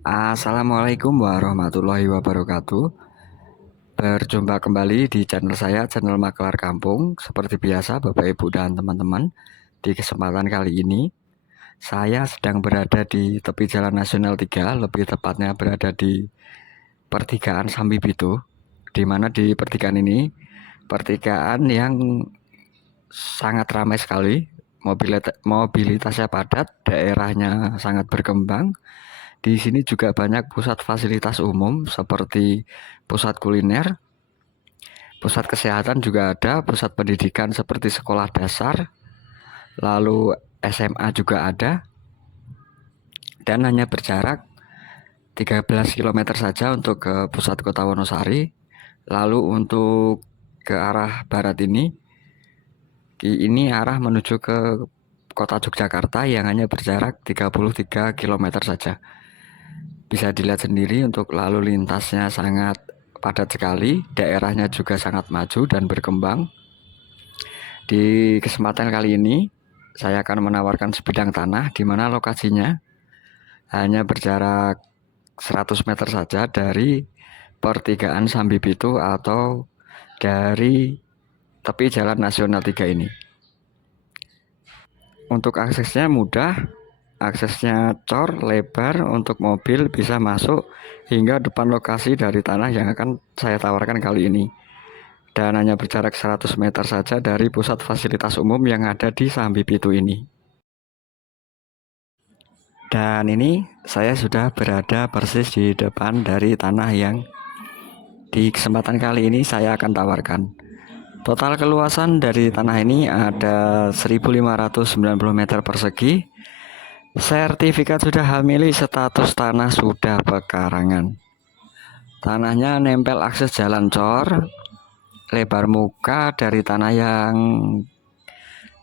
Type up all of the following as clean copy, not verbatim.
Assalamualaikum warahmatullahi wabarakatuh. Berjumpa kembali di channel saya, channel Makelar Kampung. Seperti biasa, Bapak Ibu dan teman-teman, di kesempatan kali ini saya sedang berada di tepi Jalan Nasional 3, lebih tepatnya berada di pertigaan Sambi Pitu, di mana di pertigaan ini pertigaan yang sangat ramai sekali, mobilitasnya padat, daerahnya sangat berkembang. Di sini juga banyak pusat fasilitas umum seperti pusat kuliner, pusat kesehatan juga ada, pusat pendidikan seperti sekolah dasar, lalu SMA juga ada, dan hanya berjarak 13 km saja untuk ke pusat kota Wonosari. Lalu untuk ke arah barat ini arah menuju ke kota Yogyakarta yang hanya berjarak 33 km saja. Bisa dilihat sendiri untuk lalu lintasnya sangat padat sekali, daerahnya juga sangat maju dan berkembang. Di kesempatan kali ini, saya akan menawarkan sebidang tanah di mana lokasinya hanya berjarak 100 meter saja dari pertigaan Sambi Pitu atau dari tepi Jalan Nasional 3 ini. Untuk aksesnya mudah, aksesnya cor, lebar, untuk mobil bisa masuk hingga depan lokasi dari tanah yang akan saya tawarkan kali ini. Dan hanya berjarak 100 meter saja dari pusat fasilitas umum yang ada di Sambi Pitu ini. Dan ini saya sudah berada persis di depan dari tanah yang di kesempatan kali ini saya akan tawarkan. Total keluasan dari tanah ini ada 1590 meter persegi. Sertifikat sudah hamili, status tanah sudah pekarangan. Tanahnya nempel akses jalan cor. Lebar muka dari tanah yang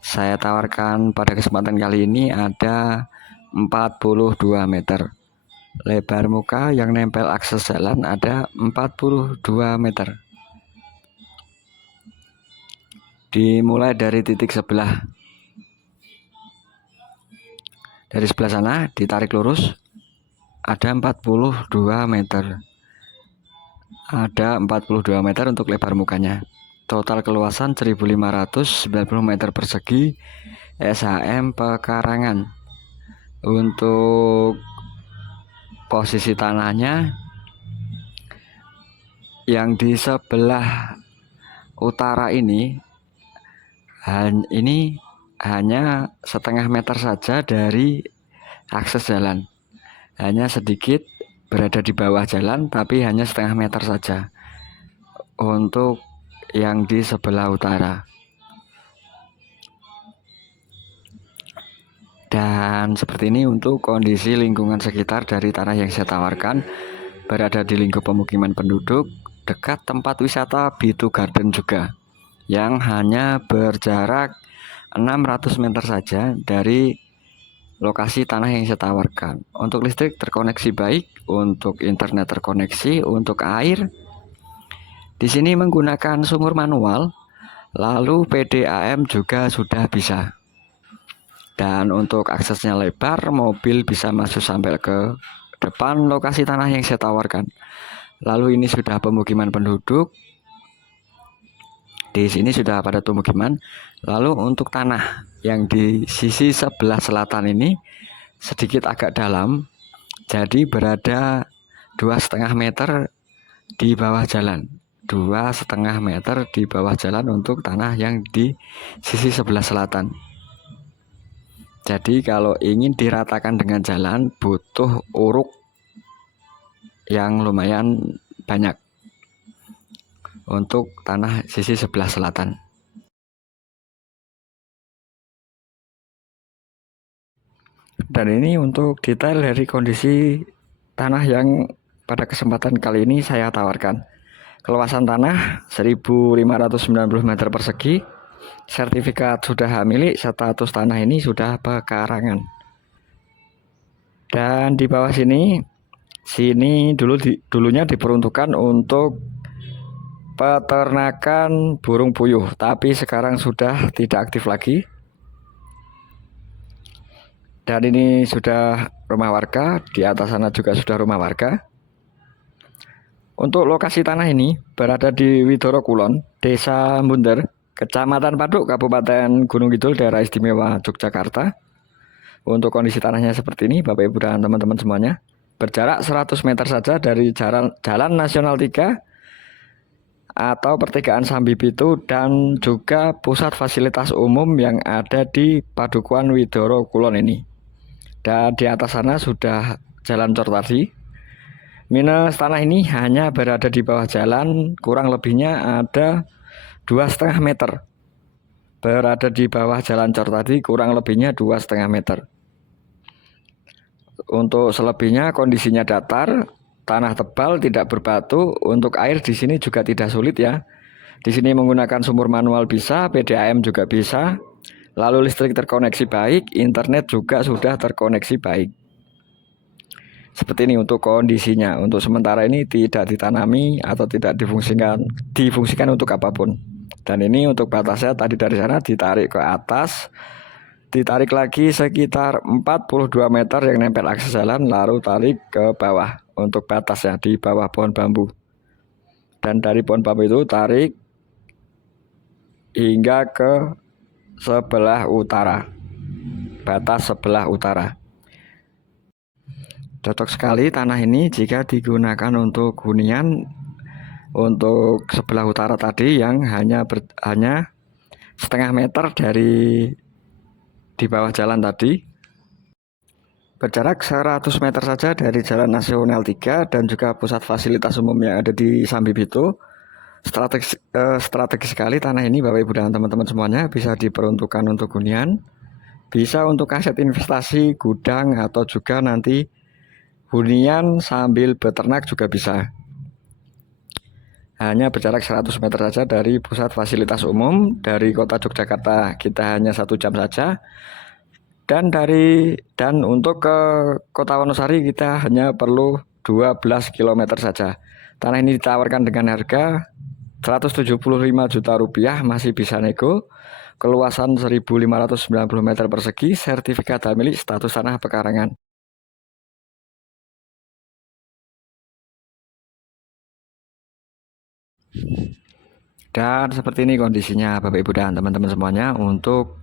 saya tawarkan pada kesempatan kali ini ada 42 meter. Lebar muka yang nempel akses jalan ada 42 meter. Dimulai dari titik sebelah. Dari sebelah sana ditarik lurus ada 42 meter. Ada 42 meter untuk lebar mukanya. Total keluasan 1590 meter persegi, SHM pekarangan. Untuk posisi tanahnya yang di sebelah utara ini hanya setengah meter saja dari akses jalan, hanya sedikit berada di bawah jalan, tapi hanya setengah meter saja untuk yang di sebelah utara. Dan seperti ini untuk kondisi lingkungan sekitar dari tanah yang saya tawarkan, berada di lingkup pemukiman penduduk, dekat tempat wisata Pitu Garden juga, yang hanya berjarak 600 meter saja dari lokasi tanah yang saya tawarkan. Untuk listrik terkoneksi baik, untuk internet terkoneksi, untuk air di sini menggunakan sumur manual, lalu PDAM juga sudah bisa. Dan untuk aksesnya lebar, mobil bisa masuk sampai ke depan lokasi tanah yang saya tawarkan. Lalu ini sudah pemukiman penduduk. Di sini sudah pada pemukiman. Lalu untuk tanah yang di sisi sebelah selatan ini sedikit agak dalam, jadi berada 2,5 meter di bawah jalan. 2,5 meter di bawah jalan untuk tanah yang di sisi sebelah selatan. Jadi kalau ingin diratakan dengan jalan butuh uruk yang lumayan banyak untuk tanah sisi sebelah selatan. Dan ini untuk detail dari kondisi tanah yang pada kesempatan kali ini saya tawarkan. Keluasan tanah 1590 meter persegi. Sertifikat sudah milik, status tanah ini sudah pekarangan. Dan di bawah sini dulunya diperuntukkan untuk peternakan burung puyuh, tapi sekarang sudah tidak aktif lagi. Dan ini sudah rumah warga, di atas sana juga sudah rumah warga. Untuk lokasi tanah ini berada di Widoro Kulon, Desa Bunder, Kecamatan Paduk, Kabupaten Gunung Kidul, Daerah Istimewa Yogyakarta. Untuk kondisi tanahnya seperti ini, Bapak Ibu dan teman-teman semuanya. Berjarak 100 meter saja dari Jalan Nasional 3 atau pertigaan Sambi Pitu dan juga pusat fasilitas umum yang ada di Padukuhan Widoro Kulon ini. Dan di atas sana sudah jalan cor tadi. Minus tanah ini hanya berada di bawah jalan, kurang lebihnya ada 2,5 meter. Berada di bawah jalan cor tadi kurang lebihnya 2,5 meter. Untuk selebihnya kondisinya datar, tanah tebal, tidak berbatu. Untuk air di sini juga tidak sulit ya. Di sini menggunakan sumur manual bisa, PDAM juga bisa. Lalu listrik terkoneksi baik, internet juga sudah terkoneksi baik. Seperti ini untuk kondisinya. Untuk sementara ini tidak ditanami atau tidak difungsikan untuk apapun. Dan ini untuk batasnya tadi dari sana ditarik ke atas, ditarik lagi sekitar 42 meter yang nempel akses jalan, lalu tarik ke bawah untuk batasnya di bawah pohon bambu. Dan dari pohon bambu itu tarik hingga ke sebelah utara, batas sebelah utara. Cocok sekali tanah ini jika digunakan untuk hunian. Untuk sebelah utara tadi yang hanya setengah meter dari di bawah jalan tadi, berjarak 100 meter saja dari Jalan Nasional 3 dan juga pusat fasilitas umum yang ada di Sambi Pitu. Strategis sekali tanah ini Bapak Ibu dan teman-teman semuanya, bisa diperuntukkan untuk hunian, bisa untuk aset investasi, gudang, atau juga nanti hunian sambil beternak juga bisa. Hanya berjarak 100 meter saja dari pusat fasilitas umum. Dari kota Yogyakarta kita hanya 1 jam saja. Dan untuk ke kota Wonosari kita hanya perlu 12 km saja. Tanah ini ditawarkan dengan harga 175 juta rupiah, masih bisa nego. Keluasan 1.590 meter persegi, sertifikat hak milik, status tanah pekarangan. Dan seperti ini kondisinya Bapak Ibu dan teman-teman semuanya untuk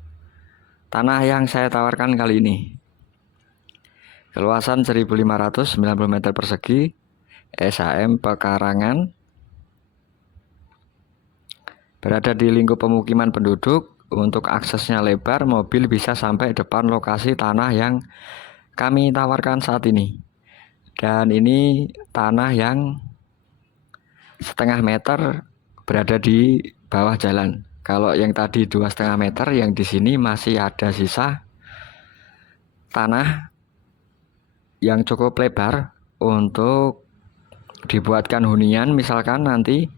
tanah yang saya tawarkan kali ini. Keluasan 1.590 meter persegi, SHM pekarangan, berada di lingkup pemukiman penduduk. Untuk aksesnya lebar, mobil bisa sampai depan lokasi tanah yang kami tawarkan saat ini. Dan ini tanah yang setengah meter berada di bawah jalan. Kalau yang tadi 2,5 meter, yang di sini masih ada sisa tanah yang cukup lebar untuk dibuatkan hunian misalkan nanti,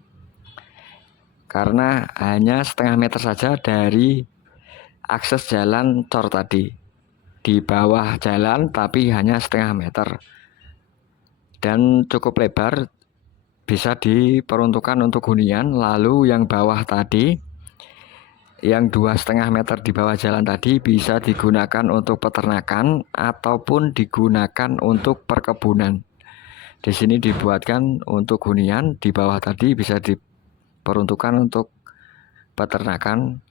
karena hanya setengah meter saja dari akses jalan cor tadi. Di bawah jalan tapi hanya setengah meter dan cukup lebar, bisa diperuntukkan untuk hunian. Lalu yang bawah tadi, yang 2,5 meter di bawah jalan tadi, bisa digunakan untuk peternakan ataupun digunakan untuk perkebunan. Di sini dibuatkan untuk hunian, di bawah tadi bisa diperuntukkan untuk peternakan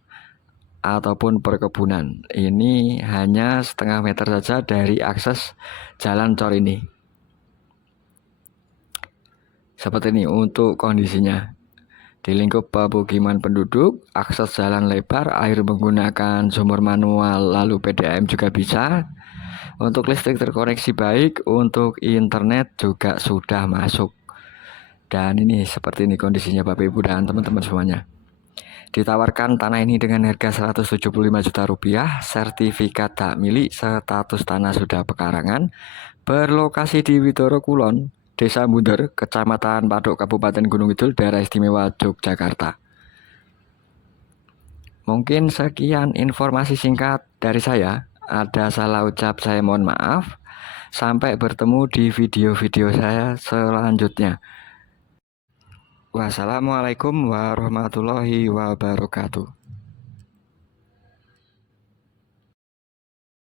ataupun perkebunan. Ini hanya setengah meter saja dari akses jalan cor ini. Seperti ini untuk kondisinya. Di lingkup pemukiman penduduk, akses jalan lebar, air menggunakan sumur manual, lalu PDAM juga bisa. Untuk listrik terkoneksi baik, untuk internet juga sudah masuk. Dan ini seperti ini kondisinya Bapak Ibu dan teman-teman semuanya. Ditawarkan tanah ini dengan harga 175 juta rupiah, sertifikat hak milik, status tanah sudah pekarangan, berlokasi di Widoro Kulon, Desa Bunder, Kecamatan Paduk, Kabupaten Gunung Kidul, Daerah Istimewa Yogyakarta. Mungkin sekian informasi singkat dari saya. Ada salah ucap, saya mohon maaf. Sampai bertemu di video-video saya selanjutnya. Wassalamualaikum warahmatullahi wabarakatuh.